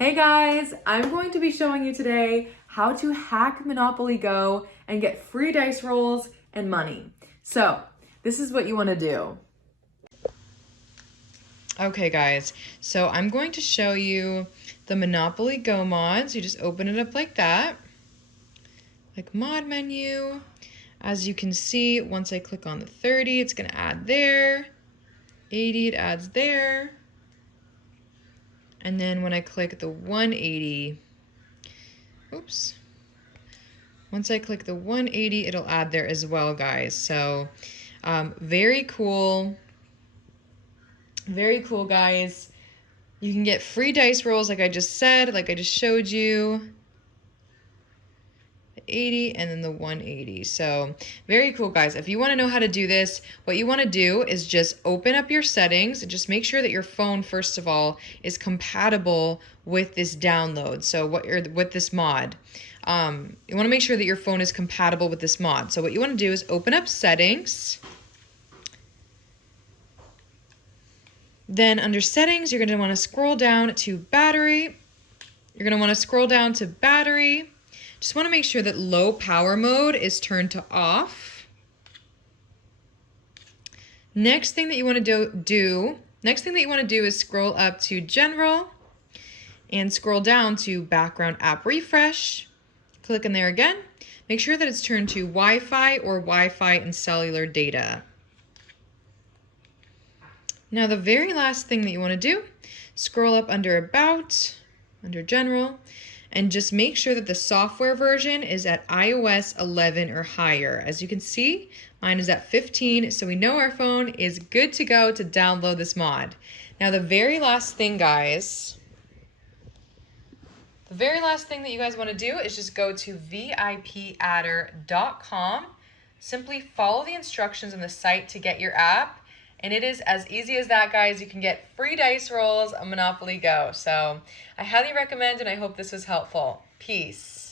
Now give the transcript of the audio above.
Hey guys, I'm going to be showing you today how to hack Monopoly Go and get free dice rolls and money. So, this is what you want to do. Okay guys, so I'm going to show you the Monopoly Go mods. You just open it up like that, like mod menu. As you can see, once I click on the 30, it's gonna add there. 80, it adds there. And then when I click the 180, oops. Once I click the 180, it'll add there as well, guys. So very cool. Very cool, guys. You can get free dice rolls like I just said, like I just showed you. The 80 and then the 180. So very cool, guys. If you want to know how to do this, what you want to do is just open up your settings and just make sure that your phone, first of all, is compatible with this download. So with this mod. You want to make sure that your phone is compatible with this mod. So what you want to do is open up settings. Then under settings, you're going to want to scroll down to battery. You're going to want to scroll down to battery. Just want to make sure that low power mode is turned to off. Next thing that you want to do is scroll up to general and scroll down to background app refresh. Click in there again. Make sure that it's turned to Wi-Fi or Wi-Fi and cellular data. Now the very last thing that you want to do, scroll up under about, under general, and just make sure that the software version is at iOS 11 or higher. As you can see, mine is at 15, so we know our phone is good to go to download this mod. Now the very last thing, guys, that you guys want to do is just go to VIPadder.com. Simply follow the instructions on the site to get your app. And it is as easy as that, guys. You can get free dice rolls on Monopoly Go. So I highly recommend, and I hope this was helpful. Peace.